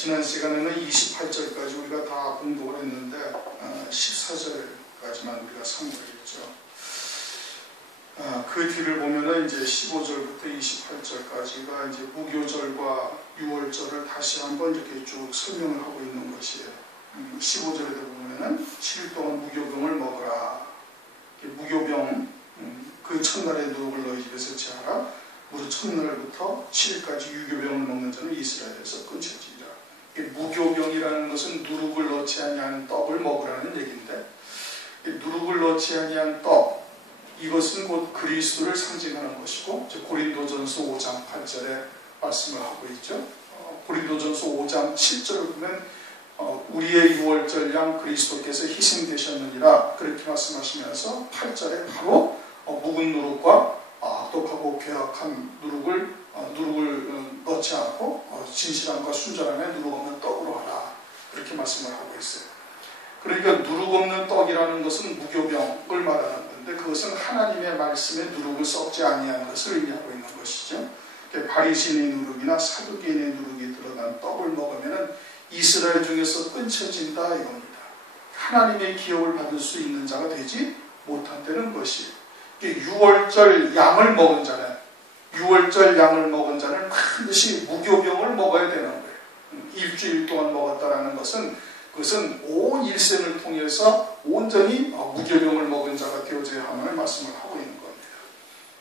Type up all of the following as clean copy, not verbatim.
지난 시간에는 28절까지 우리가 다 공독을 했는데 14절까지만 우리가 상고했죠. 그 뒤를 보면은 이제 15절부터 28절까지가 이제 무교절과 유월절을 다시 한번 이렇게 쭉 설명을 하고 있는 것이에요. 15절에 보면은 7일 동안 무교병을 먹어라. 무교병, 그 첫날에 누룩을 너희 집에서 제하라. 무릇 첫날부터 7일까지 유교병을 먹는 자는 이스라엘에서 끊쳐지리라. 무교병이라는 것은 누룩을 넣지 아니하는 떡을 먹으라는 얘기인데, 누룩을 넣지 아니한 떡, 이것은 곧 그리스도를 상징하는 것이고, 고린도전서 5장 8절에 말씀을 하고 있죠. 고린도전서 5장 7절을 보면 우리의 유월절 양 그리스도께서 희생되셨느니라 그렇게 말씀하시면서 8절에 바로 묵은 누룩과 악독하고 괴악한 누룩을 넣지 않고 진실함과 순전함에 누룩 없는 떡으로 하라 그렇게 말씀을 하고 있어요. 그러니까 누룩 없는 떡이라는 것은 무교병을 말하는 건데, 그것은 하나님의 말씀에 누룩을 썩지 아니하는 것을 의미하고 있는 것이죠. 바리새인의 누룩이나 사두개인의 누룩이 들어간 떡을 먹으면 이스라엘 중에서 끊쳐진다 이겁니다. 하나님의 기업을 받을 수 있는 자가 되지 못한다는 것이에요. 유월절 양을 먹은 자는 반드시 무교병을 먹어야 되는 거예요. 일주일 동안 먹었다라는 것은 그것은 온 일생을 통해서 온전히 무교병을 먹은 자가 되어져야 함을 말씀을 하고 있는 겁니다.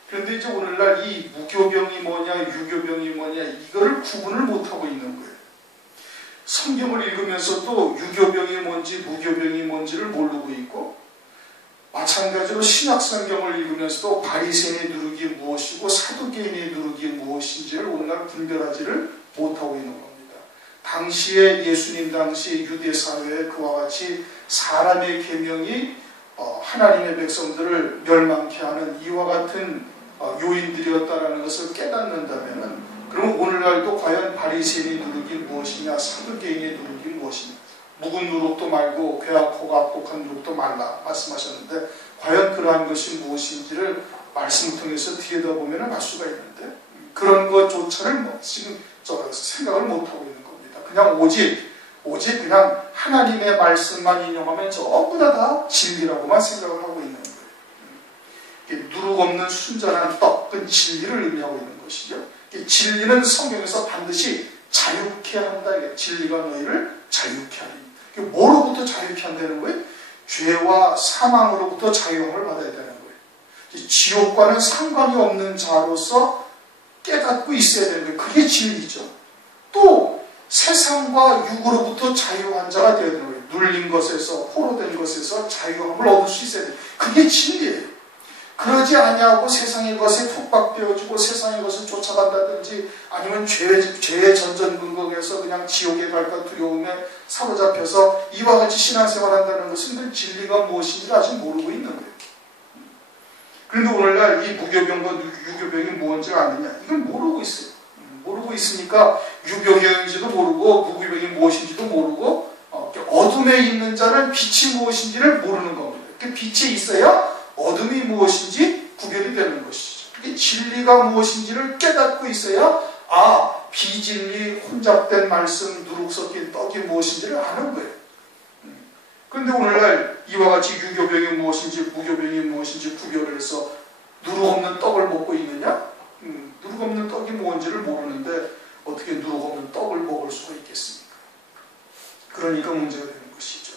그런데 이제 오늘날 이 무교병이 뭐냐 유교병이 뭐냐 이거를 구분을 못하고 있는 거예요. 성경을 읽으면서도 유교병이 뭔지 무교병이 뭔지를 모르고 있고, 마찬가지로 신약성경을 읽으면서도 바리새인의 누룩이 무엇이고 사두개인의 누룩이 무엇인지를 오늘날 분별하지를 못하고 있는 겁니다. 당시에 예수님 당시 유대사회에 그와 같이 사람의 계명이 하나님의 백성들을 멸망케 하는 이와 같은 요인들이었다는 것을 깨닫는다면, 그러면 오늘날도 과연 바리새인의 누룩이 무엇이냐 사두개인의 누룩이 무엇이냐, 묵은 누룩도 말고 괴악하고 악독한 누룩도 말라 말씀하셨는데, 과연 그러한 것이 무엇인지를 말씀을 통해서 들여다보면 알 수가 있는데, 그런 것조차를 지금 생각을 못하고 있는 겁니다. 그냥 오직 그냥 하나님의 말씀만 인용하면 전부 다 진리라고만 생각을 하고 있는 거예요. 누룩 없는 순전한 떡은 진리를 의미하고 있는 것이죠. 진리는 성경에서 반드시 자유케 한다. 진리가 너희를 자유케 하리. 뭐로부터 자유케 한다는 거예요? 죄와 사망으로부터 자유함을 받아야 되는 거예요. 지옥과는 상관이 없는 자로서 깨닫고 있어야 되는 거예요. 그게 진리죠. 또 세상과 육으로부터 자유한 자가 되어야 되는 거예요. 눌린 것에서, 포로된 것에서 자유함을 얻을 수 있어야 돼요. 그게 진리예요. 그러지 아니하고 세상의 것에 푹박되어지고 세상의 것을 쫓아간다든지, 아니면 죄의 전전긍긍에서 그냥 지옥에 갈까 두려움에 사로잡혀서 이와 같이 신앙생활한다는 것은 그 진리가 무엇인지 아직 모르고 있는 거예요. 그런데 오늘날 이 무교병과 유교병이 무엇인지 아느냐, 이걸 모르고 있어요. 모르고 있으니까 유교병인지도 모르고 무교병이 무엇인지도 모르고 어둠에 있는 자는 빛이 무엇인지를 모르는 겁니다. 그 빛이 있어야 어둠이 무엇인지 구별이 되는 것이죠. 그게 진리가 무엇인지를 깨닫고 있어야 비진리, 혼잡된 말씀, 누룩 섞인 떡이 무엇인지를 아는 거예요. 그런데 오늘날 이와 같이 유교병이 무엇인지 무교병이 무엇인지 구별을 해서 누룩 없는 떡을 먹고 있느냐? 누룩 없는 떡이 뭔지를 모르는데 어떻게 누룩 없는 떡을 먹을 수가 있겠습니까? 그러니까 문제가 되는 것이죠.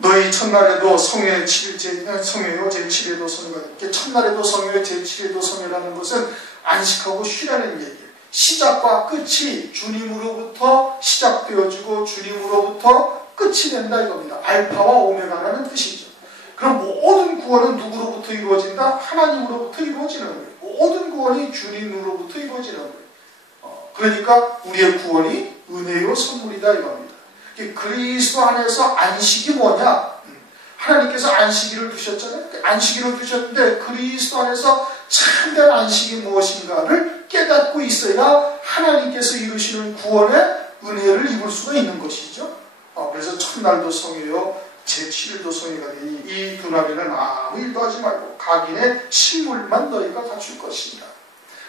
너희 첫날에도 성회 성회요 제7회도 성회가 있게, 첫날에도 성회 제7회도 성회라는 것은 안식하고 쉬라는 얘기예요. 시작과 끝이 주님으로부터 시작되어지고 주님으로부터 끝이 된다 이겁니다. 알파와 오메가라는 뜻이죠. 그럼 모든 구원은 누구로부터 이루어진다? 하나님으로부터 이루어지는 거예요. 모든 구원이 주님으로부터 이루어지는 거예요. 그러니까 우리의 구원이 은혜요 선물이다 이겁니다. 그리스도 안에서 안식이 뭐냐? 하나님께서 안식일을 두셨잖아요. 안식일을 두셨는데 그리스도 안에서 참된 안식이 무엇인가를 깨닫고 있어야 하나님께서 이루시는 구원의 은혜를 입을 수가 있는 것이죠. 그래서 첫날도 성회요 제7일도 성회가 되니 이 두 날에는 아무 일도 하지 말고 각인의 식물만 너희가 갖출 것이니라.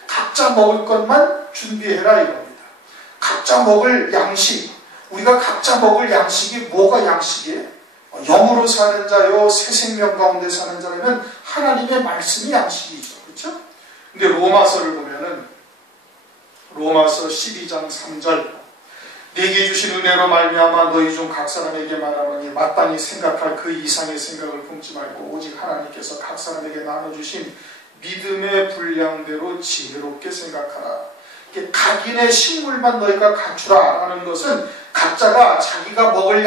각자 먹을 것만 준비해라 이겁니다. 각자 먹을 양식, 우리가 각자 먹을 양식이 뭐가 양식이에요? 영으로 사는 자요, 새 생명 가운데 사는 자라면 하나님의 말씀이 양식이죠. 그렇죠? 근데 로마서를 보면은 로마서 12장 3절 네게 주신 은혜로 말미암아 너희 중 각 사람에게 말하노니 마땅히 생각할 그 이상의 생각을 품지 말고 오직 하나님께서 각 사람에게 나눠주신 믿음의 분량대로 지혜롭게 생각하라. 각인의 식물만 너희가 갖추라 라는 것은 각자가 자기가 먹을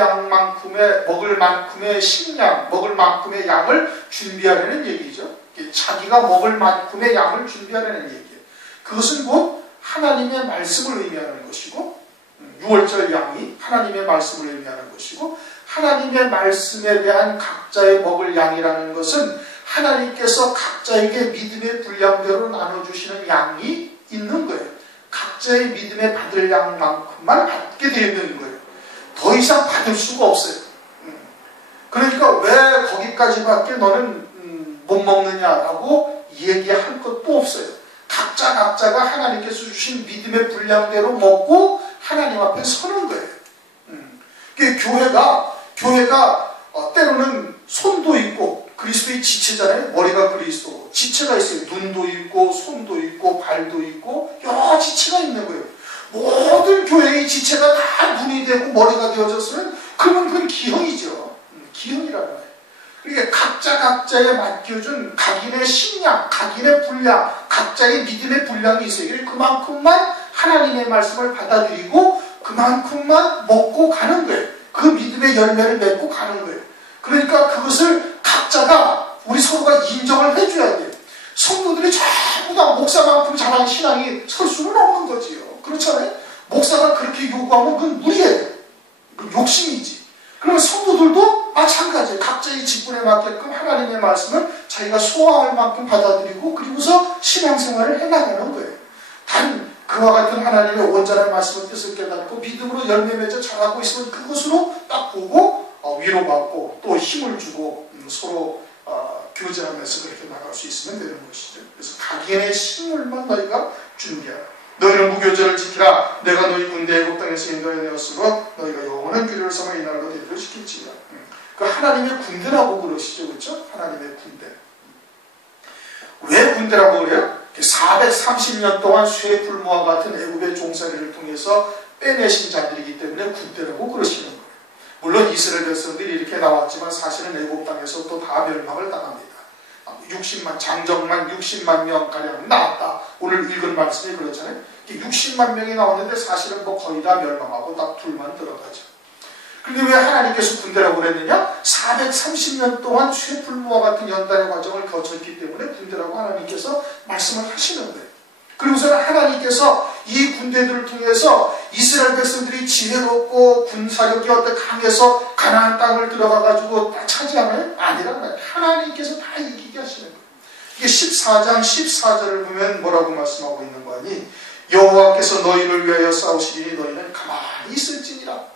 만큼의 식량, 먹을 만큼의 양을 준비하려는 얘기죠. 자기가 먹을 만큼의 양을 준비하려는 얘기예요. 그것은 곧 하나님의 말씀을 의미하는 것이고 6월절 양이 하나님의 말씀을 의미하는 것이고 하나님의 말씀에 대한 각자의 먹을 양이라는 것은 하나님께서 각자에게 믿음의 분량대로 나눠주시는 양이 있는 거예요. 각자의 믿음에 받을 양만큼만 받게 되어 있는 거예요. 더 이상 받을 수가 없어요. 그러니까 왜 거기까지밖에 너는 못 먹느냐라고 얘기할 것도 없어요. 각자가 하나님께서 주신 믿음의 분량대로 먹고 하나님 앞에 서는 거예요. 교회가 때로는 손도 있고 그리스도의 지체잖아요. 머리가 그리스도. 지체가 있어요. 눈도 있고 손도 있고 발도 있고 여러 지체가 있는 거예요. 모든 교회의 지체가 다 눈이 되고 머리가 되어졌으면 그러면 그건 기형이죠. 기형이라는 거예요. 그러니까 각자에 맡겨준 각인의 식량, 각인의 분량, 각자의 믿음의 분량이 있어요. 그만큼만 하나님의 말씀을 받아들이고 그만큼만 먹고 가는 거예요. 그 믿음의 열매를 맺고 가는 거예요. 그러니까 그것을 각자가 우리 서로가 인정을 해줘야 돼요. 성도들이 전부 다 목사만큼 잘하는 신앙이 설 수는 없는 거지요. 그렇잖아요. 목사가 그렇게 요구하면 그건 무리예요. 그건 욕심이지. 그러면 성도들도 마찬가지예요. 각자의 직분에 맞게끔 하나님의 말씀을 자기가 소화할 만큼 받아들이고 그리고서 신앙생활을 해나가는 거예요. 단 그와 같은 하나님의 온전한 말씀을 뜻을 깨닫고 믿음으로 열매 맺어 자라고 있으면 그것으로 딱 보고 위로받고 또 힘을 주고 서로 교제하면서 그렇게 나갈 수 있으면 되는 것이죠. 그래서 각인의 식물만 너희가 준비하라. 너희는 무교절을 지키라. 내가 너희 군대 애국 땅에서 인도해내었으므로 너희가 영원한 규례를 삼아 이 나라로 대표를 시킬지라. 그 하나님의 군대라고 그러시죠. 그렇죠? 하나님의 군대. 왜 군대라고 그래요? 430년 동안 쇠풀무와 같은 애굽의 종살이를 통해서 빼내신 자들이기 때문에 군대라고 그러시는 거예요. 물론 이스라엘 백성들이 이렇게 나왔지만 사실은 애굽 땅에서 또 다 멸망을 당합니다. 60만, 장정만 60만 명가량 나왔다. 오늘 읽은 말씀이 그렇잖아요. 60만 명이 나왔는데 사실은 뭐 거의 다 멸망하고 딱 둘만 들어가죠. 그런데 왜 하나님께서 군대라고 그랬느냐? 430년 동안 쇠풀무와 같은 연단의 과정을 거쳤기 때문에 군대라고 하나님께서 말씀을 하시는 거예요. 그리고서는 하나님께서 이 군대들을 통해서 이스라엘 백성들이 지혜롭고 군사력이 어때 강해서 가나안 땅을 들어가가지고 다 차지하나요? 아니란 말이에요. 하나님께서 다 이기게 하시는 거예요. 이게 14장 14절을 보면 뭐라고 말씀하고 있는 거 아니? 여호와께서 너희를 위하여 싸우시리니 너희는 가만히 있을지니라.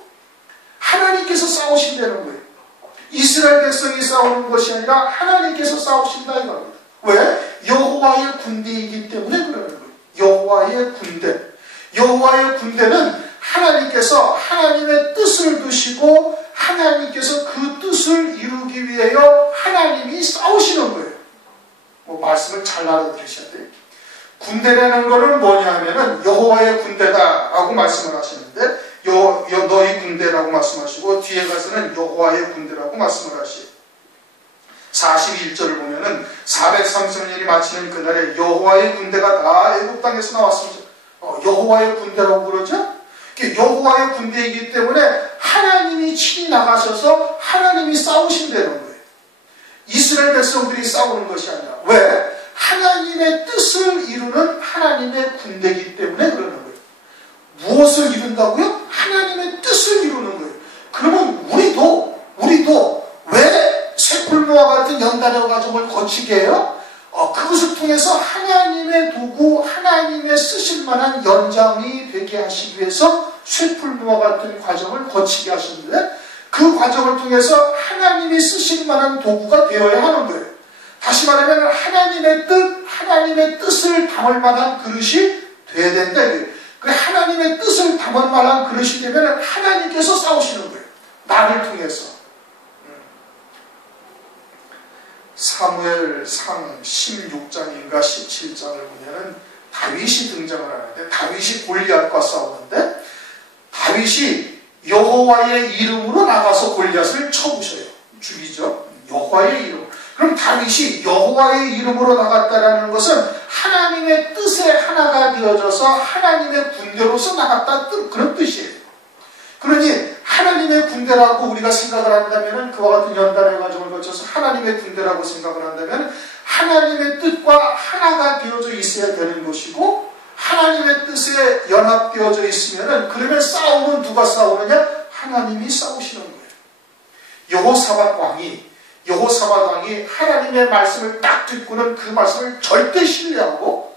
하나님께서 싸우신다는 거예요. 이스라엘 백성이 싸우는 것이 아니라 하나님께서 싸우신다 이 말입니다. 왜? 여호와의 군대이기 때문에 그러는 거예요. 여호와의 군대. 여호와의 군대는 하나님께서 하나님의 뜻을 두시고 하나님께서 그 뜻을 이루기 위하여 하나님이 싸우시는 거예요. 뭐 말씀을 잘 알아들으셔야 돼요. 군대라는 것은 뭐냐 하면은 여호와의 군대다라고 말씀을 하시는데 너희 군대라고 말씀하시고 뒤에 가서는 여호와의 군대라고 말씀을 하시요. 41절을 보면은 430년이 마치는 그날에 여호와의 군대가 다 애굽 땅에서 나왔습니다. 여호와의 군대라고 그러죠? 여호와의 군대이기 때문에 하나님이 친히 나가셔서 하나님이 싸우신다는 거예요. 이스라엘 백성들이 싸우는 것이 아니라. 왜? 하나님의 뜻을 이루는 하나님의 군대이기 때문에 그러는 거예요. 무엇을 이룬다고요? 하나님의 뜻을 이루는 거예요. 그러면 우리도 왜 쇠풀무와 같은 연단의 과정을 거치게 해요? 그것을 통해서 하나님의 도구, 하나님의 쓰실 만한 연장이 되게 하시기 위해서 쇠풀무와 같은 과정을 거치게 하시는데 그 과정을 통해서 하나님이 쓰실 만한 도구가 되어야 하는 거예요. 다시 말하면 하나님의 뜻을 담을 만한 그릇이 돼야 된다. 그 그래, 하나님의 뜻을 담을 만한 그릇이 되면 하나님께서 싸우시는 거예요. 나를 통해서. 사무엘상 16장인가 17장을 보면은 다윗이 등장을 하는데, 다윗이 골리앗과 싸우는데, 다윗이 여호와의 이름으로 나가서 골리앗을 쳐부셔요. 죽이죠. 여호와의 이름. 그럼 다윗이 여호와의 이름으로 나갔다라는 것은 하나님의 뜻에 하나가 되어져서 하나님의 군대로서 나갔다, 그런 뜻이에요. 그러니 하나님의 군대라고 우리가 생각을 한다면, 그와 같은 연단의 과정을 거쳐서 하나님의 군대라고 생각을 한다면 하나님의 뜻과 하나가 되어져 있어야 되는 것이고, 하나님의 뜻에 연합되어져 있으면, 그러면 싸움은 누가 싸우느냐? 하나님이 싸우시는 거예요. 여호사밧 왕이 하나님의 말씀을 딱 듣고는 그 말씀을 절대 신뢰하고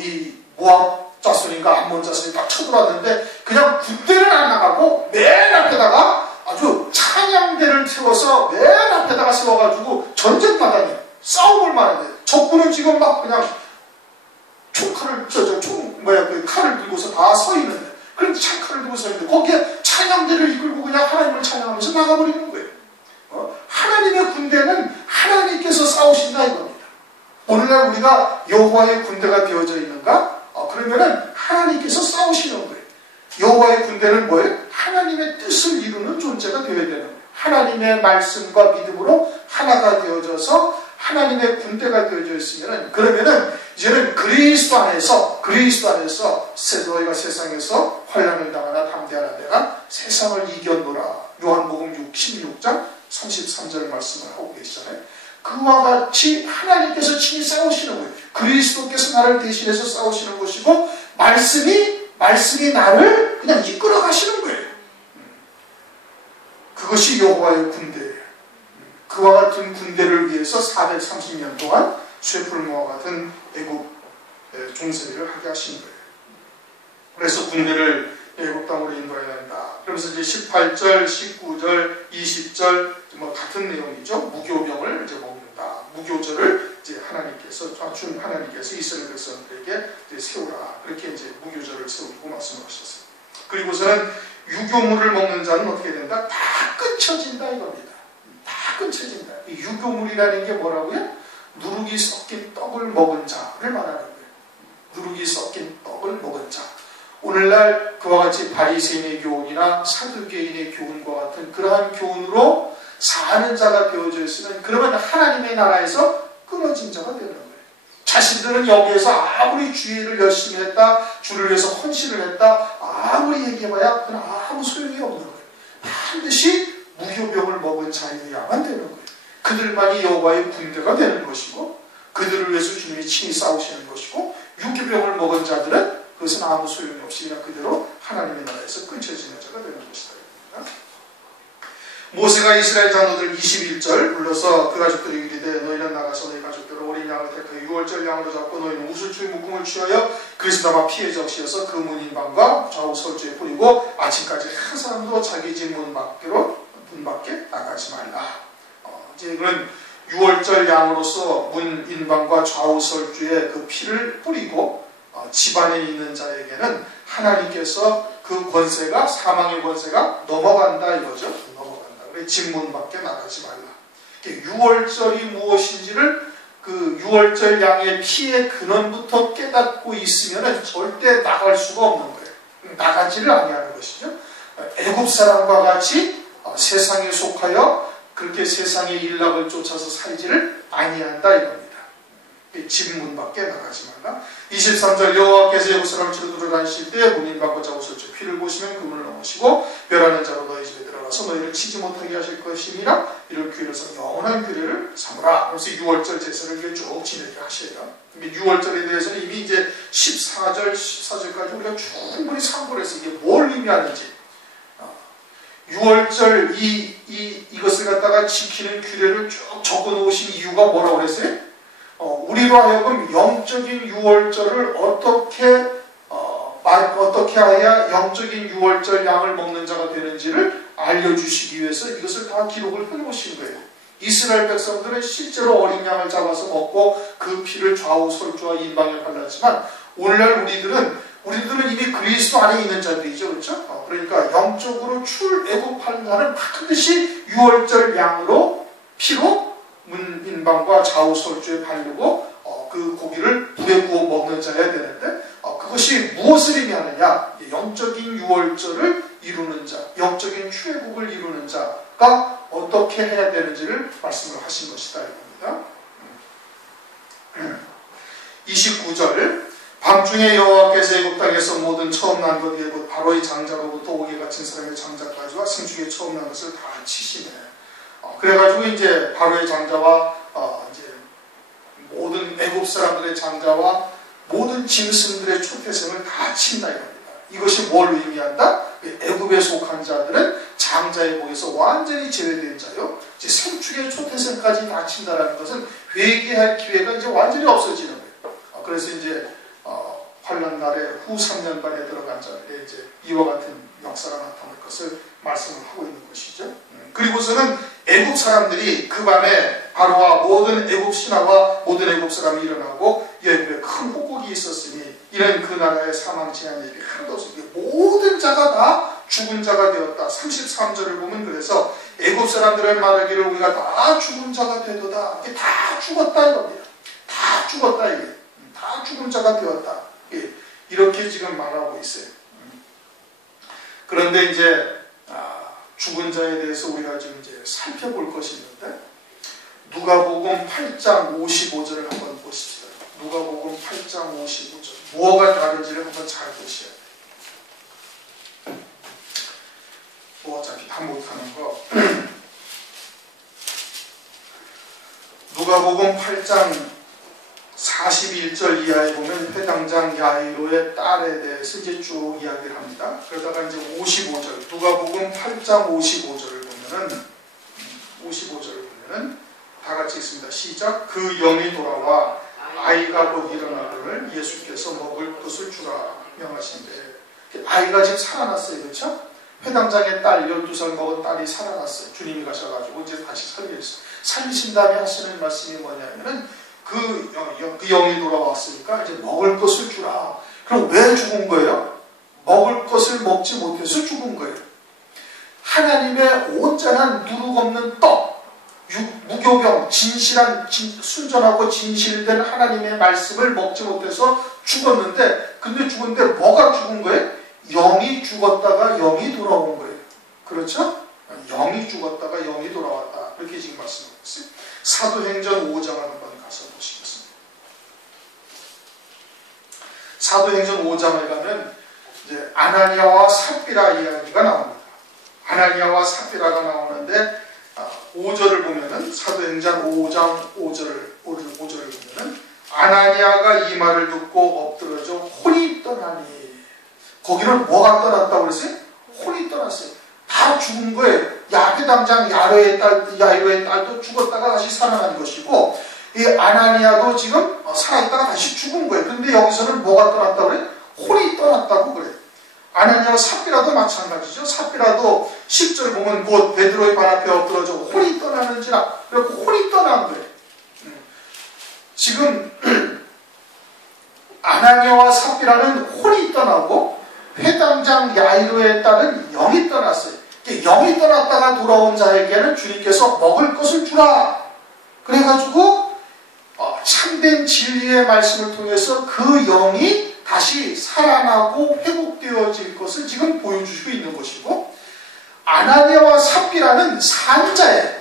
이 모압 자손인가 암몬 자손이 딱 쳐들어왔는데 그냥 군대를 안 나가고 맨 앞에다가 아주 찬양대를 태워서 맨 앞에다가 세워가지고 전쟁마당에 싸움을 말하는데, 적군은 지금 막 그냥 칼을 들고서 다 서 있는데, 그럼 칼을 들고 서 있는데 거기에 찬양대를 이끌고 그냥 하나님을 찬양하면서 나가버리는 거예요. 하나님의 군대는 하나님께서 싸우신다 이겁니다. 오늘날 우리가 여호와의 군대가 되어져 있는가? 그러면은 하나님께서 싸우시는 거예요. 여호와의 군대는 뭐예요? 하나님의 뜻을 이루는 존재가 되어야 되는 거예요. 하나님의 말씀과 믿음으로 하나가 되어져서 하나님의 군대가 되어져 있으면은, 그러면은 이제는 그리스도 안에서 너희가 세상에서 환난을 당하나 담대하라, 내가 세상을 이겼노라. 요한복음 16장 33절 말씀을 하고 계시잖아요. 그와 같이 하나님께서 친히 싸우시는 거예요. 그리스도께서 나를 대신해서 싸우시는 것이고, 말씀이 나를 그냥 이끌어 가시는 거예요. 그것이 여호와의 군대예요. 그와 같은 군대를 위해서 430년 동안 쇠풀무와 같은 애국 종살이를 하게 하신 거예요. 그래서 군대를 애국 땅으로 인도해야 한다. 그러면서 이제 18절, 19절, 20절 뭐 같은 내용이죠. 무교병을 이제 먹는다. 무교절을 이제 하나님께서 이스라엘 백성들에게 이제 세우라. 그렇게 이제 무교절을 세우고 말씀하셨어요. 그리고서는 유교물을 먹는 자는 어떻게 된다? 다 끊쳐진다 이겁니다. 다 끊쳐진다. 이 유교물이라는 게 뭐라고요? 누룩이 섞인 떡을 먹은 자를 말하는 거예요. 누룩이 섞인 떡을 먹은 자. 오늘날 그와 같이 바리새인의 교훈이나 사두개인의 교훈과 같은 그러한 교훈으로 사는 자가 되어져 있으면, 그러면 하나님의 나라에서 끊어진 자가 되는 거예요. 자신들은 여기에서 아무리 주의를 열심히 했다, 주를 위해서 헌신을 했다, 아무리 얘기해봐야 그건 아무 소용이 없는 거예요. 반드시 무교병을 먹은 자여야만 되는 거예요. 그들만이 여호와의 군대가 되는 것이고, 그들을 위해서 주님이 친히 싸우시는 것이고, 유교병을 먹은 자들은 그것은 아무 소용이 없이 그냥 그대로 하나님의 나라에서 끊쳐지는 자가 되는 것이다. 모세가 이스라엘 장로들 21절 불러서 그 가족들이 이르되, 너희는 나가서 너희 가족들을 어린 양을 택하여 유월절 양으로 잡고 너희는 우슬초의 묶음을 취하여 그리스도마 피에 적시어서 그 문인방과 좌우 설주에 뿌리고 아침까지 한 사람도 자기 집 문 밖에 나가지 말라. 이제 이건 유월절 양으로서 문인방과 좌우 설주에 그 피를 뿌리고 집안에 있는 자에게는 하나님께서 그 권세가, 사망의 권세가 넘어간다 이거죠. 넘어간다. 그래 집 문 밖에 나가지 말라. 유월절이 무엇인지를 그 유월절 양의 피의 근원부터 깨닫고 있으면 절대 나갈 수가 없는 거예요. 나가지를 아니하는 것이죠. 애굽 사람과 같이 세상에 속하여 그렇게 세상의 일락을 쫓아서 살지를 아니한다 이겁니다. 집 문 밖에 나가지 말라. 23절 여호와께서 애굽 사람 치러 다니실 때 문인 밖과 좌우 설주 피를 보시면 그 문을 넘으시고 멸하는 자로 너희 집에 들어가서 너희를 치지 못하게 하실 것이니라. 이를 규례로서 영원한 규례를 삼으라. 그래서 6월절 제사를 쭉 지내게 하셔요. 6월절에 대해서는 이미 이제 14절, 14절까지 우리가 충분히 참고를 해서 이게 뭘 의미하는지 6월절 이것을 갖다가 지키는 규례를 쭉 적어 놓으신 이유가 뭐라고 그랬어요? 우리로 하여금 영적인 6월절을 어떻게 해야 영적인 6월절 양을 먹는 자가 되는지를 알려주시기 위해서 이것을 다 기록을 해놓으신 거예요. 이스라엘 백성들은 실제로 어린 양을 잡아서 먹고 그 피를 좌우 설주와 인방에 발랐지만 오늘날 우리들은 우리들은 이미 그리스도 안에 있는 자들이죠. 그렇죠? 그러니까 영적으로 출애굽하는 자는 반드시 유월절 양으로 피로 문인방과 좌우설주에 바르고 그 고기를 불에 구워 먹는 자여야 되는데 그것이 무엇을 의미하느냐? 영적인 유월절을 이루는 자, 영적인 출애굽을 이루는 자가 어떻게 해야 되는지를 말씀을 하신 것이다 이겁니다. 29절 밤중에 여호와께서 애굽 땅에서 모든 처음 난 것 곧 바로의 장자로부터 옥에 갇힌 사람의 장자까지와 생축에 처음 난 것을 다 치시네. 그래가지고 이제 바로의 장자와 이제 모든 애굽 사람들의 장자와 모든 짐승들의 초태생을 다 친다 이겁니다. 이것이 뭘 의미한다? 애굽에 속한 자들은 장자의 복에서 완전히 제외된 자요. 이제 생축의 초태생까지 다 친다라는 것은 회개할 기회가 이제 완전히 없어지는 거예요. 그래서 이제 환란 날에 후 3년 반에 들어간 자들의 이제 이와 같은 역사가 나타날 것을 말씀을 하고 있는 것이죠. 그리고서는 애굽 사람들이 그 밤에 바로와 모든 애굽 신하와 모든 애굽 사람이 일어나고 애굽에 큰 폭곡이 있었으니 이는 그 나라의 사망 재앙 일이 하나도 없으니 모든 자가 다 죽은 자가 되었다. 33절을 보면 그래서 애굽 사람들은 말하기를 우리가 다 죽은 자가 되도다. 이게 다 죽었다 이겁니다. 다 죽었다 이게. 다 죽은 자가 되었다. 이렇게 지금 말하고 있어요. 그런데 이제 죽은 자에 대해서 우리가 좀 이제 살펴볼 것이 있는데 누가복음 8장 55절을 한번 보십시다. 누가복음 8장 55절 뭐가 다른지를 한번 잘 보셔야 돼요. 뭐 어차피 다 못하는 거. 누가복음 8장 41절 이하에 보면 회당장 야이로의 딸에 대해서 이제 쭉 이야기를 합니다. 그러다가 이제 55절, 누가복음 8장 55절을 보면은 다 같이 있습니다. 시작. 그 영이 돌아와 아이가 곧 일어나거늘 예수께서 먹을 것을 주라 명하신대. 아이가 지금 살아났어요. 그렇죠? 회당장의 딸, 12살 먹은 딸이 살아났어요. 주님이 가셔가지고 이제 다시 살리셨어요. 살리신 다음에 하시는 말씀이 뭐냐면은 그 영이 돌아왔으니까 이제 먹을 것을 주라. 그럼 왜 죽은 거예요? 먹을 것을 먹지 못해서 죽은 거예요. 하나님의 온전한 누룩 없는 떡, 무교병, 진실한 순전하고 진실된 하나님의 말씀을 먹지 못해서 죽었는데, 근데 죽은데 뭐가 죽은 거예요? 영이 죽었다가 영이 돌아온 거예요. 그렇죠? 영이 죽었다가 영이 돌아왔다. 이렇게 지금 말씀하고 있어요. 사도행전 5장을 한번 가서 보시겠습니다. 사도행전 5장을 가면 이제 아나니아와 삽비라 이야기가 나옵니다. 아나니아와 삽비라가 나오는데 5절을 보면은 사도행전 5장 5절을 보면은 아나니아가 이 말을 듣고 엎드러져 혼이 떠나니, 거기는 뭐가 떠났다고 그랬어요? 혼이 떠났어요. 다 죽은 거예요. 회당장 야이로의 딸도 죽었다가 다시 살아난 것이고, 이 아나니아도 지금 살아있다가 다시 죽은 거예요. 근데 여기서는 뭐가 떠났다고 그래요? 혼이 떠났다고 그래요. 아나니아와 삽비라도 마찬가지죠. 삽비라도 10절 보면 곧 베드로의 발 앞에 엎드러져 혼이 떠나는지라. 그래서 혼이 떠난 거예요. 지금 아나니아와 삽비라는 혼이 떠나고 회당장 야이로의 딸은 영이 떠났어요. 영이 떠났다가 돌아온 자에게는 주님께서 먹을 것을 주라. 그래가지고 참된 진리의 말씀을 통해서 그 영이 다시 살아나고 회복되어질 것을 지금 보여주시고 있는 것이고, 아나니아와 삽비라는 산자예요.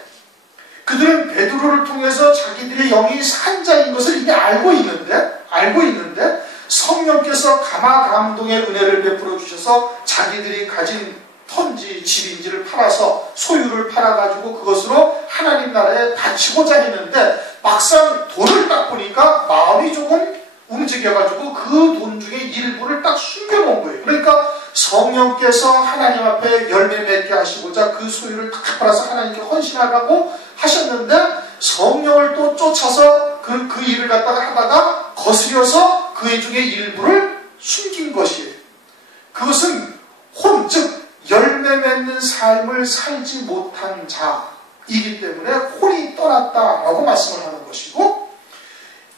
그들은 베드로를 통해서 자기들의 영이 산자인 것을 이미 알고 있는데 성령께서 가마감동의 은혜를 베풀어 주셔서 자기들이 가진 터인지 집인지를 팔아서 소유를 팔아가지고 그것으로 하나님 나라에 바치고자 했는데, 막상 돈을 딱 보니까 마음이 조금 움직여가지고 그 돈 중에 일부를 딱 숨겨놓은 거예요. 그러니까 성령께서 하나님 앞에 열매 맺게 하시고자 그 소유를 딱 팔아서 하나님께 헌신하라고 하셨는데, 성령을 또 쫓아서 그 일을 갖다가 하다가 거스려서 그 중에 일부를 숨긴 것이에요. 그것은 혼, 즉 열매 맺는 삶을 살지 못한 자이기 때문에 혼이 떠났다라고 말씀을 하는 것이고,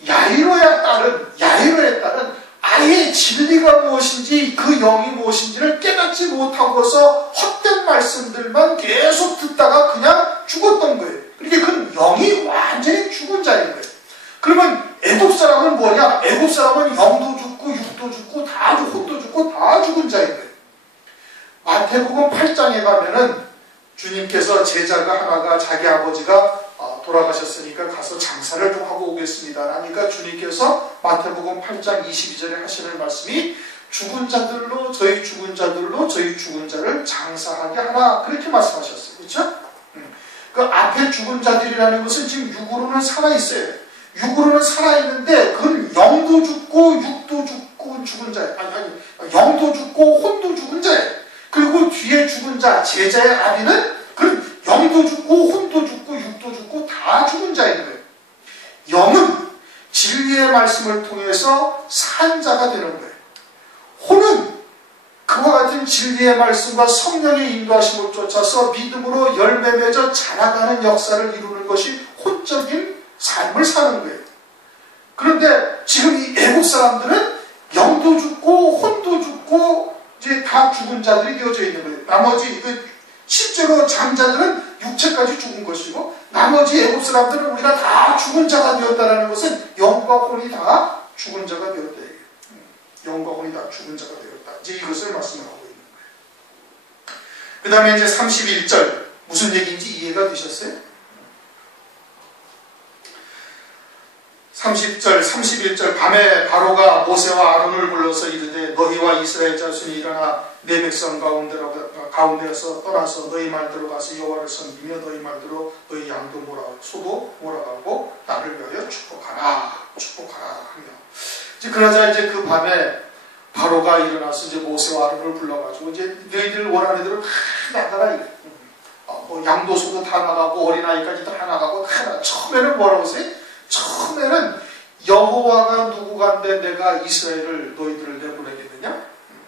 야이로의 딸은 아예 진리가 무엇인지 그 영이 무엇인지를 깨닫지 못하고서 헛된 말씀들만 계속 듣다가 그냥 죽었던 거예요. 그러니까 그 영이 완전히 죽은 자인 거예요. 그러면 애굽 사람은 뭐냐? 애굽 사람은 영도 죽고 육도 죽고 다 혼도 죽고 다 죽은 자인 거예요. 마태복음 8장에 가면은 주님께서 제자가 하나가 자기 아버지가 돌아가셨으니까 가서 장사를 좀 하고 오겠습니다. 그러니까 주님께서 마태복음 8장 22절에 하시는 말씀이 죽은 자들로 저희 죽은 자들로 저희 죽은 자를 장사하게 하라. 그렇게 말씀하셨어요. 그렇죠? 그 앞에 죽은 자들이라는 것은 지금 육으로는 살아있어요. 육으로는 살아있는데 그건 영도 죽고 육도 죽고 죽은 자예요. 아니 영도 죽고 혼도 죽은 자예요. 그리고 뒤에 죽은 자 제자의 아비는 그건 영도 죽고 혼도 죽고 육도 죽고 다 죽은 자인 거예요. 영은 진리의 말씀을 통해서 산 자가 되는 거예요. 혼은 그와 같은 진리의 말씀과 성령의 인도하심을 쫓아서 믿음으로 열매 맺어 자라가는 역사를 이루는 것이 혼적인 삶을 사는 거예요. 그런데 지금 이 애국 사람들은 영도 죽고 혼도 죽고 이제 다 죽은 자들이 되어져 있는 거예요. 나머지 실제로 장자들은 육체까지 죽은 것이고 나머지 애국 사람들은 우리가 다 죽은 자가 되었다는 것은 영과 혼이 다 죽은 자가 되었다. 영과 혼이 다 죽은 자가 되었다. 이제 이것을 말씀을 하고 있는 거예요. 그 다음에 이제 31절 무슨 얘기인지 이해가 되셨어요? 30절, 31절 밤에 바로가 모세와 아론을 불러서 이르되 너희와 이스라엘 자손이 일어나 내 백성 가운데에서 떠나서 너희 말대로 가서 여호와를 섬기며 너희 말대로 너희 양도 소도 몰아가고 나를 위하여 축복하라 하며 이제 그러자 이제 그 밤에 바로가 일어나서 이제 모세와 아론을 불러가지고 이제 너희들 원하는 대로 다 나가라 이래. 뭐 양도 소도 다 나가고 어린아이까지 다 나가고 다 나가. 처음에는 뭐라고 했어요? 처음에는 여호와가 누구간데 내가 이스라엘을 너희들을 내보내겠느냐?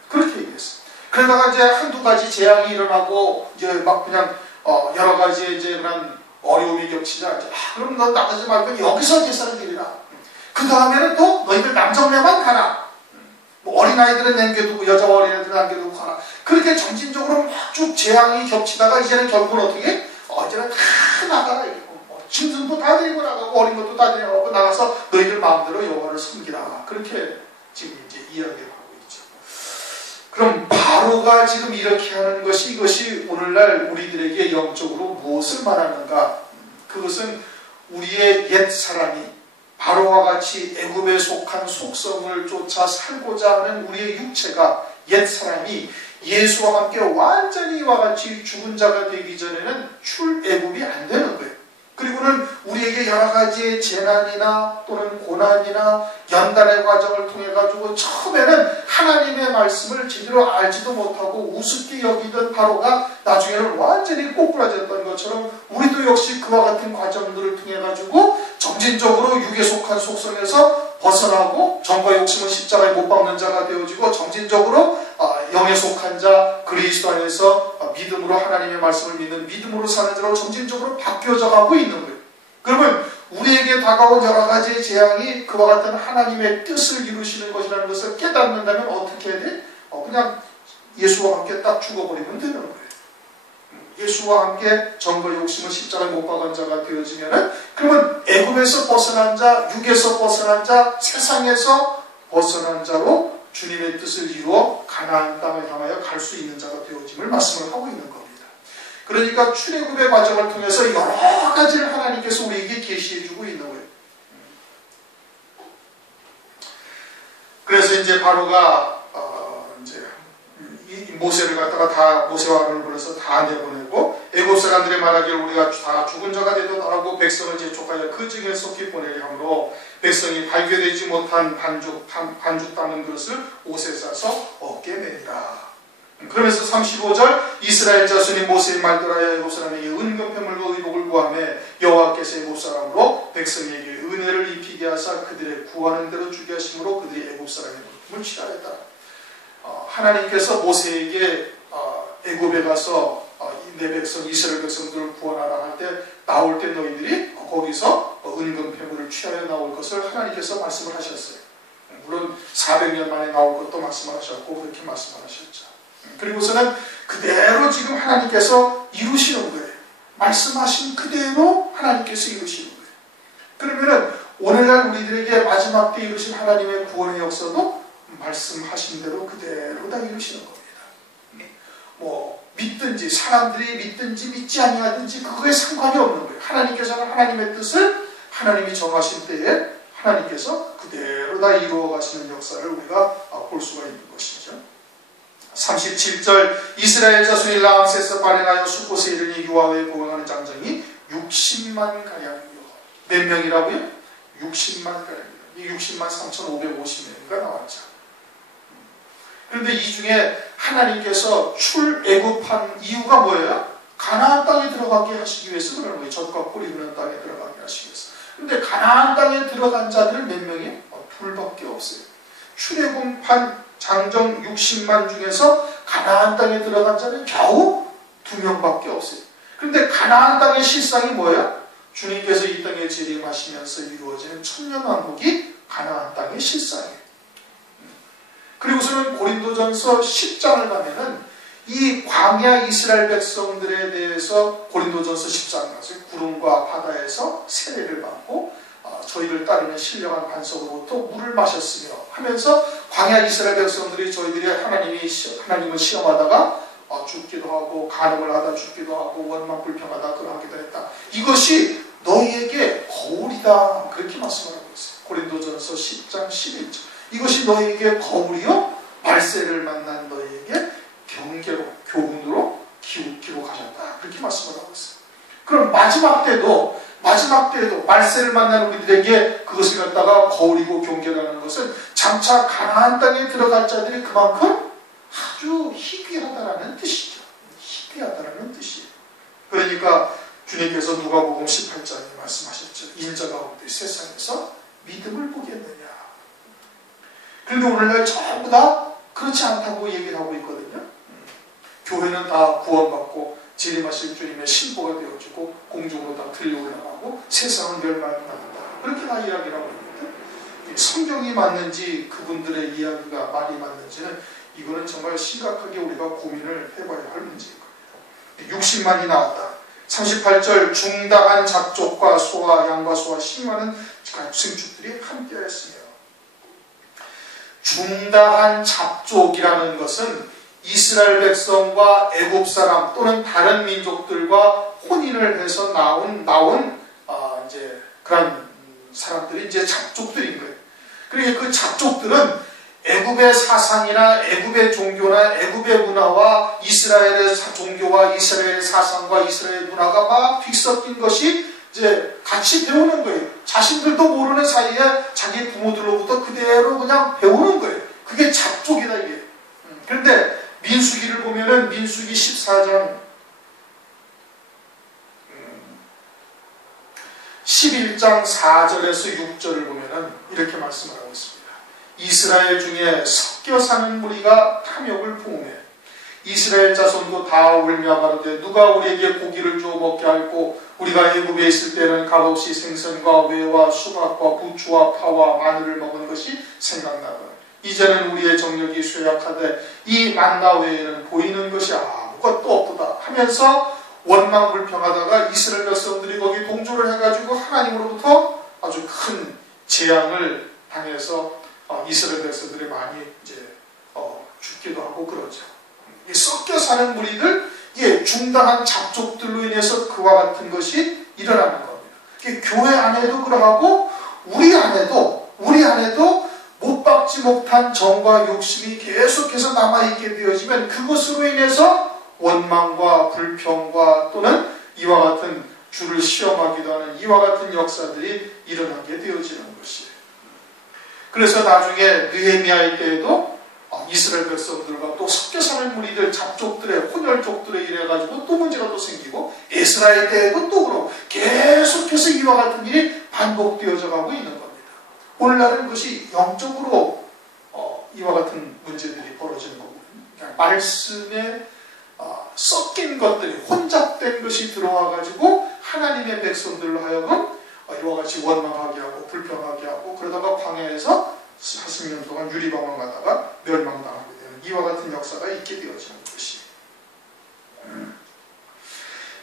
그렇게 얘기했어. 그러다가 이제 한두 가지 재앙이 일어나고 이제 막 그냥 여러 가지 이제 그런 어려움이 겹치자 그럼 너 나가지 말고 여기서 제사를 드리라. 그 다음에는 또 너희들 남정네만 가라. 뭐 어린아이들은 남겨두고 여자 어린아이들은 남겨두고 가라. 그렇게 점진적으로 막 쭉 재앙이 겹치다가 이제는 결국은 어떻게? 이제는 다 나가라. 짐승도 다 데리고 나가고 어린 것도 다 데리고 나가서 너희들 마음대로 여호와를 섬기라. 그렇게 지금 이제 이야기를 하고 있죠. 그럼 바로가 지금 이렇게 하는 것이 이것이 오늘날 우리들에게 영적으로 무엇을 말하는가? 그것은 우리의 옛 사람이 바로와 같이 애굽에 속한 속성을 쫓아 살고자 하는 우리의 육체가 옛 사람이 예수와 함께 완전히 이와 같이 죽은 자가 되기 전에는 출애굽이 안 되는 거예요. 그리고는 우리에게 여러 가지의 재난이나 또는 고난이나 연단의 과정을 통해 가지고 처음에는 하나님의 말씀을 제대로 알지도 못하고 우습게 여기던 바로가 나중에는 완전히 꼬꾸라졌던 것처럼 우리도 역시 그와 같은 과정들을 통해 가지고 점진적으로 육에 속한 속성에서 벗어나고 정과 욕심은 십자가에 못 박는 자가 되어지고 점진적으로 영에 속한 자 그리스도 안에서 믿음으로 하나님의 말씀을 믿는 믿음으로 사는 자로 점진적으로 바뀌어져 가고 있는 거예요. 그러면 우리에게 다가온 여러 가지의 재앙이 그와 같은 하나님의 뜻을 이루시는 것이라는 것을 깨닫는다면 어떻게 해야 돼? 그냥 예수와 함께 딱 죽어버리면 되는 거예요. 예수와 함께 정과 욕심을 십자가에 못 박은 자가 되어지면은 그러면 애굽에서 벗어난 자, 육에서 벗어난 자, 세상에서 벗어난 자로 주님의 뜻을 이루어 가나안 땅을 향하여 갈 수 있는 자가 되어짐을 말씀을 하고 있는 겁니다. 그러니까 출애굽의 과정을 통해서 여러 가지를 하나님께서 우리에게 계시해주고 있는 거예요. 그래서 이제 바로가 이제 이 모세를 갖다가 다 모세와 아론을 불러서 다 내보내고 애굽 사람들의 말하기를 우리가 다 죽은 자가 되도록하고 백성을 재촉하여 그 증에 속히 보내려 하므로 백성이 발견되지 못한 반죽 담은 그릇을 옷에 싸서 어깨에 매니라. 그러면서 35절 이스라엘 자손이 모세의 말대로 하여 애굽 사람에게 은금패물과 의복을 구하며 여호와께서 애굽 사람으로 백성에게 은혜를 입히게 하사 그들의 구하는 대로 주게 하심으로 그들이 애굽 사람의 물품을 취하였다. 하나님께서 모세에게 애굽에 가서 내 백성 이스라엘 백성들을 구원하라 할 때 나올 때 너희들이 거기서 은금패물을 취하여 나올 것을 하나님께서 말씀을 하셨어요. 물론 400년 만에 나올 것도 말씀하셨고 그렇게 말씀하셨죠. 그리고서는 그대로 지금 하나님께서 이루시는 거예요. 말씀하신 그대로 하나님께서 이루시는 거예요. 그러면은 오늘날 우리들에게 마지막 때 이루신 하나님의 구원의 역사도 말씀하신 대로 그대로 다 이루시는 겁니다. 뭐 믿든지 사람들이 믿든지 믿지 아니하든지 그거에 상관이 없는 거예요. 하나님께서는 하나님의 뜻을 하나님이 정하신 때에 하나님께서 그대로 다 이루어 가시는 역사를 우리가 볼 수가 있는 것이죠. 37절 이스라엘 자손이 라암세스 발행하여 수꽃에 이르니 유아의 보응하는 장정이 60만 가량이요. 몇 명이라고요? 60만 가량이요. 이 60만 3,550명이가 나왔죠. 그런데 이 중에 하나님께서 출애굽한 이유가 뭐예요? 가나안 땅에 들어가게 하시기 위해서 그러는 거예요. 젖과 꿀이 흐르는 땅에 들어가게 하시기 위해서. 그런데 가나안 땅에 들어간 자들은 몇 명이에요? 둘밖에 없어요. 출애굽한 장정 60만 중에서 가나안 땅에 들어간 자는 겨우 2명밖에 없어요. 그런데 가나안 땅의 실상이 뭐예요? 주님께서 이 땅에 재림하시면서 이루어지는 천년왕국이 가나안 땅의 실상이에요. 그리고서는 고린도전서 10장을 가면은 이 광야 이스라엘 백성들에 대해서 고린도전서 10장 가서 구름과 바다에서 세례를 받고 저희를 따르는 신령한 반석으로부터 물을 마셨으며 하면서 광야 이스라엘 백성들이 저희들이 하나님을 시험하다가 죽기도 하고 간음을 하다 죽기도 하고 원망 불평하다 그러하기도 했다. 이것이 너희에게 거울이다. 그렇게 말씀하고 있어요. 고린도전서 10장 11절. 이것이 너희에게 거울이요 말세를 만난 너희에게 경계로 교훈으로 기울기로 가셨다. 그렇게 말씀을 하고 있어요. 그럼 마지막 때도 말세를 만난 우리들에게 그것을 갖다가 거울이고 경계라는 것은 장차 가나안 땅에 들어갈 자들이 그만큼 아주 희귀하다라는 뜻이죠. 희귀하다라는 뜻이에요. 그러니까 주님께서 누가복음 18장에 말씀하셨죠. 인자 가운데 세상에서 믿음을 보겠느냐. 그런데 오늘날 전부 다 그렇지 않다고 얘기를 하고 있거든요. 교회는 다 구원받고 재림하실 주님의 신보가 되어지고 공중으로 다 들려 올라가고 세상은 멸망한다. 그렇게 다 이야기를 하고 있거든요. 성경이 맞는지 그분들의 이야기가 말이 맞는지는 이거는 정말 심각하게 우리가 고민을 해봐야 할 문제인 거예요. 60만이 나왔다. 38절 중다한 잡족과 소와 양과 소와 심하는 승축들이 함께하였으며 중다한 잡족이라는 것은 이스라엘 백성과 애굽 사람 또는 다른 민족들과 혼인을 해서 나온 이제 그런 사람들이 이제 잡족들인 거예요. 그러니까 그 잡족들은 애굽의 사상이나 애굽의 종교나 애굽의 문화와 이스라엘의 종교와 이스라엘의 사상과 이스라엘의 문화가 막 뒤섞인 것이 이제 같이 배우는 거예요. 자신들도 모르는 사이에 자기 부모들로부터 그대로 그냥 배우는 거예요. 그게 잡족이다 이게. 그런데 민수기를 보면은 민수기 14장 11장 4절에서 6절을 보면은 이렇게 말씀을 하고 있습니다. 이스라엘 중에 섞여 사는 무리가 탐욕을 포함해 이스라엘 자손도 다 울며 가로되 누가 우리에게 고기를 주어 먹게 할꼬 우리가 애굽에 있을 때는 값없이 생선과 외와 수박과 부추와 파와 마늘을 먹은 것이 생각나거든. 이제는 우리의 정력이 쇠약하되 이 만나 외에는 보이는 것이 아무것도 없도다 하면서 원망불평하다가 이스라엘 백성들이 거기 동조를 해가지고 하나님으로부터 아주 큰 재앙을 당해서 이스라엘 백성들이 많이 이제 죽기도 하고 그러죠. 섞여 사는 무리들, 중당한 잡족들로 인해서 그와 같은 것이 일어나는 겁니다. 교회 안에도 그러하고 우리 안에도 못 박지 못한 정과 욕심이 계속해서 남아있게 되어지면 그것으로 인해서 원망과 불평과 또는 이와 같은 주를 시험하기도 하는 이와 같은 역사들이 일어나게 되어지는 것이에요. 그래서 나중에 느헤미야의 때에도 이스라엘 백성들과 또 섞여 사는 무리들, 잡족들의 혼혈족들에 이래가지고 또 문제가 또 생기고 에스라의 때에도 또 그러고 계속해서 이와 같은 일이 반복되어져 가고 있는 겁니다. 오늘날은 그것이 영적으로 이와 같은 문제들이 벌어지는 거거든요. 그러니까 말씀에 섞인 것들이 혼잡된 것이 들어와가지고 하나님의 백성들로 하여금 이와 같이 원망하게 하고 불평하게 하고 그러다가 광야에서 40년 동안 유리방황하다가 멸망당하게 되는 이와 같은 역사가 있게 되어지는 것이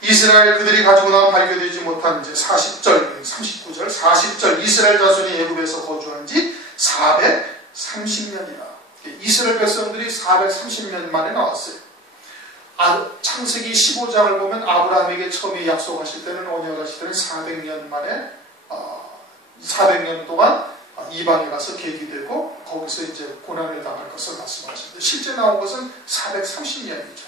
이스라엘 그들이 가지고 나온 발견되지 못한 이제 40절, 39절, 40절 이스라엘 자손이 애굽에서 거주한 지 430년이라. 이스라엘 백성들이 430년 만에 나왔어요. 창세기 15장을 보면 아브라함에게 처음에 약속하실 때는 언약하실 때는 400년 만에 400년 동안 이방에 가서 계기되고 거기서 이제 고난을 당할 것을 말씀하셨는데 실제 나온 것은 430년이죠.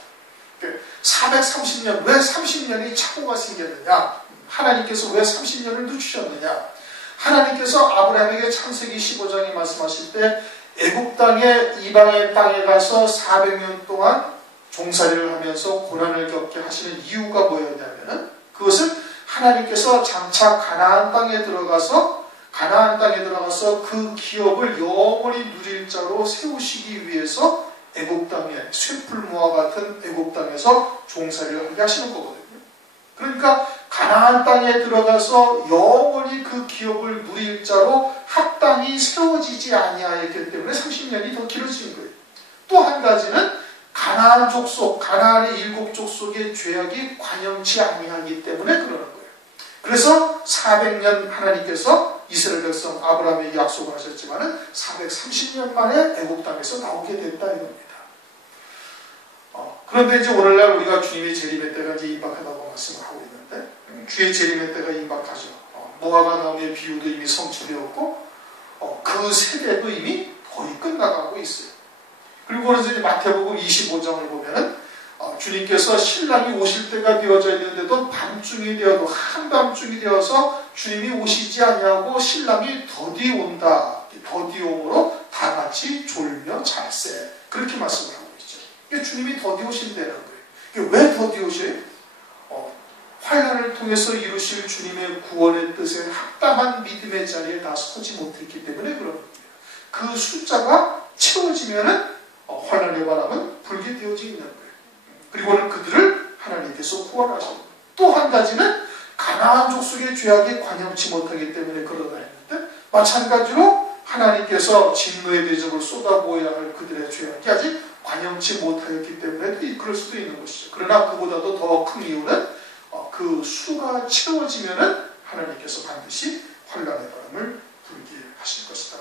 430년, 왜 30년이 착오가 생겼느냐? 하나님께서 왜 30년을 늦추셨느냐? 하나님께서 아브라함에게 창세기 15장에 말씀하실 때 애굽 땅에 이방의 땅에 가서 400년 동안 종살이를 하면서 고난을 겪게 하시는 이유가 뭐였냐면은 그것은 하나님께서 장차 가나안 땅에 들어가서 그 기업을 영원히 누릴 자로 세우시기 위해서 애굽 땅에 쇠풀무와 같은 애굽 땅에서 종살이를 하게 하시는 거거든요. 그러니까 가나안 땅에 들어가서 영원히 그 기업을 누릴 자로 합당이 세워지지 아니하였기 때문에 30년이 더 길어진 거예요. 또 한 가지는 가나안 족속, 가나안의 7족속의 죄악이 관영치 아니하기 때문에 그러는 거예요. 그래서 400년 하나님께서 이스라엘 백성 아브라함에게 약속을 하셨지만은 430년 만에 애굽 땅에서 나오게 됐다 이겁니다. 그런데 이제 오늘날 우리가 주님의 재림의 때가 이제 임박하다고 말씀을 하고 있는데 주의 재림의 때가 임박하죠. 모아가 나무의 비유도 이미 성취되었고 그 세대도 이미 거의 끝나가고 있어요. 그리고 이제 마태복음 25장을 보면은 주님께서 신랑이 오실 때가 되어져 있는데도 밤중이 되어도 한밤중이 되어서 주님이 오시지 아니하고 신랑이 더디 온다. 더디 오므로 다 같이 졸며 잘세. 그렇게 말씀을 하고 있죠. 주님이 더디 오신다는 거예요. 왜 더디 오셔요? 환난을 통해서 이루실 주님의 구원의 뜻에 합당한 믿음의 자리에 다 서지 못했기 때문에 그런 겁니다. 그 숫자가 채워지면은 환난의 바람은 불게 되어져 있는 거예요. 그리고는 그들을 하나님께서 구원하시고 또 한 가지는 가나안 족속의 죄악이 관영치 못하기 때문에 그러다 했는데 마찬가지로 하나님께서 진노의 대접을 쏟아부어야 할 그들의 죄악이 아직 관영치 못하였기 때문에 그럴 수도 있는 것이죠. 그러나 그보다도 더 큰 이유는 그 수가 채워지면은 하나님께서 반드시 환난의 바람을 불게 하실 것이다.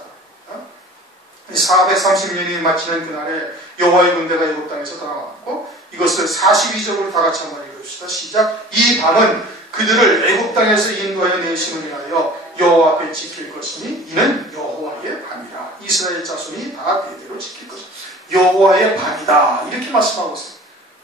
430년이 마치는 그날에 여호와의 군대가 애굽 땅에서 나왔고 이것을 42절로 다 같이 한번 읽읍시다. 시작. 이 밤은 그들을 애굽 땅에서 인도하여 내심을 인하여 여호와 앞에 지킬 것이니 이는 여호와의 밤이라. 이스라엘 자손이 다 대대로 지킬 것이다. 여호와의 밤이다. 이렇게 말씀하고 있습니다.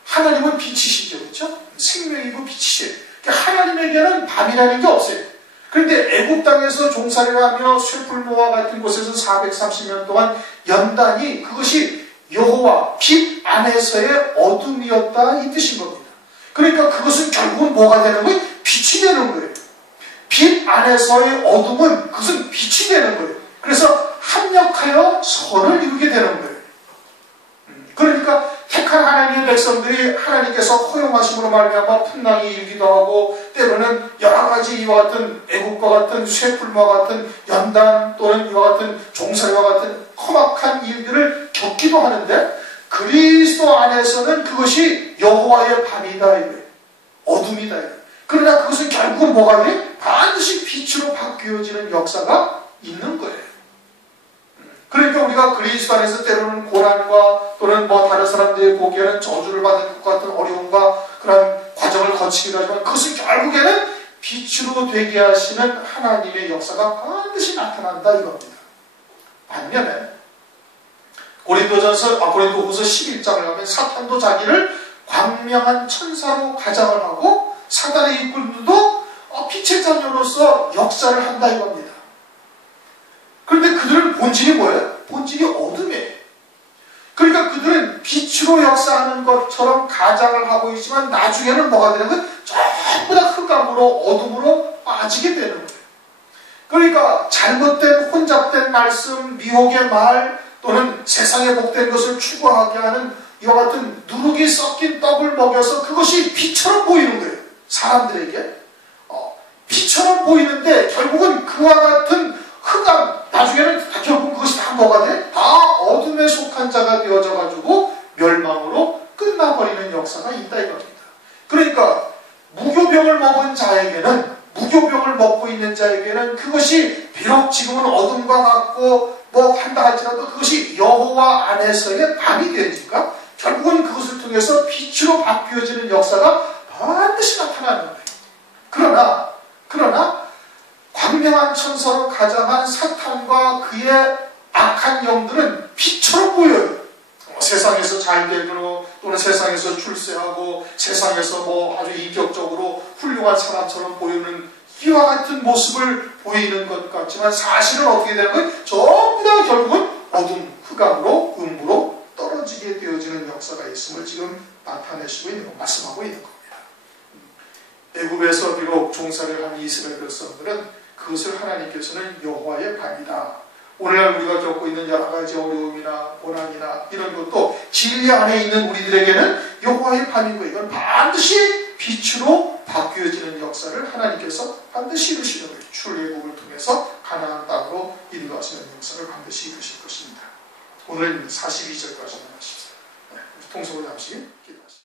하나님은 빛이시죠. 그렇죠? 생명이고 빛이시죠. 그러니까 하나님에게는 밤이라는 게 없어요. 그런데 애굽 땅에서 종살이를 하며 쇠풀무와 같은 곳에서 430년 동안 연단이 그것이 여호와 빛 안에서의 어둠이었다 이 뜻인 겁니다. 그러니까 그것은 결국은 뭐가 되는 거예요? 빛이 되는 거예요. 빛 안에서의 어둠은 그것은 빛이 되는 거예요. 그래서 합력하여 선을 이루게 되는 거예요. 그러니까 택한 하나님의 백성들이 하나님께서 허용하심으로 말미암아 풍랑이 일기도 하고 때로는 여러 가지 이와 같은 애국과 같은 쇠풀무와 같은 연단 또는 이와 같은 종살이와 같은 험악한 일들을 겪기도 하는데 그리스도 안에서는 그것이 여호와의 밤이다 이거예요. 어둠이다 이거예요. 그러나 그것은 결국은 뭐가 돼? 반드시 빛으로 바뀌어지는 역사가 있는 거예요. 그러니까 우리가 그리스도 안에서 때로는 고난과 또는 다른 사람들이 보기에는 저주를 받는 것 같은 어려움과 그런 과정을 거치기도 하지만 그것은 결국에는 빛으로 되게 하시는 하나님의 역사가 반드시 나타난다 이겁니다. 반면에 고린도후서 11장을 가면 사탄도 자기를 광명한 천사로 가장을 하고 사단의 일꾼들도 빛의 자녀로서 역사를 한다 이겁니다. 그런데 그들은 본질이 뭐예요? 본질이 어둠이에요. 그러니까 그들은 빛으로 역사하는 것처럼 가장을 하고 있지만 나중에는 뭐가 되는 거예요? 전부 다 흑암으로 어둠으로 빠지게 되는 거예요. 그러니까 잘못된 혼잡된 말씀, 미혹의 말 또는 세상에 복된 것을 추구하게 하는 이와 같은 누룩이 섞인 떡을 먹여서 그것이 빛처럼 보이는 거예요. 사람들에게 빛처럼 보이는데 결국은 그와 같은 흑암, 나중에는 결국 그것이 다 다 뭐가 돼? 다 어둠에 속한 자가 되어져 가지고 멸망으로 끝나버리는 역사가 있다 이겁니다. 그러니까 무교병을 먹은 자에게는, 무교병을 먹고 있는 자에게는 그것이 비록 지금은 어둠과 같고 뭐 한다 할지라도 그것이 여호와 안에서의 밤이 되니까 결국은 그것을 통해서 빛으로 바뀌어지는 역사가 반드시 나타나는 거예요. 그러나 광명한 천사로 가장한 사탄과 그의 악한 영들은 빛처럼 보여요. 세상에서 잘 되고 또는 세상에서 출세하고 세상에서 뭐 아주 인격적으로 훌륭한 사람처럼 보이는 이와 같은 모습을 보이는 것 같지만 사실은 어떻게 되는 거예요? 전부 다 결국은 어둠, 흑암으로, 음부로 떨어지게 되어지는 역사가 있음을 지금 나타내시고 있는 거, 말씀하고 있는 겁니다. 애굽에서 비록 종살이를 한 이스라엘 백성들은 그것을 하나님께서는 여호와의 밤이다. 오늘날 우리가 겪고 있는 여러 가지 어려움이나 고난이나 이런 것도 진리 안에 있는 우리들에게는 여호와의 밤이고 이건 반드시 빛으로 바뀌어지는 역사를 하나님께서 반드시 이루시는 거예요. 출애굽을 통해서 가나안 땅으로 인도하시는 역사를 반드시 이루실 것입니다. 오늘은 42절까지 말씀. 통성으로 잠시 기도하십니다.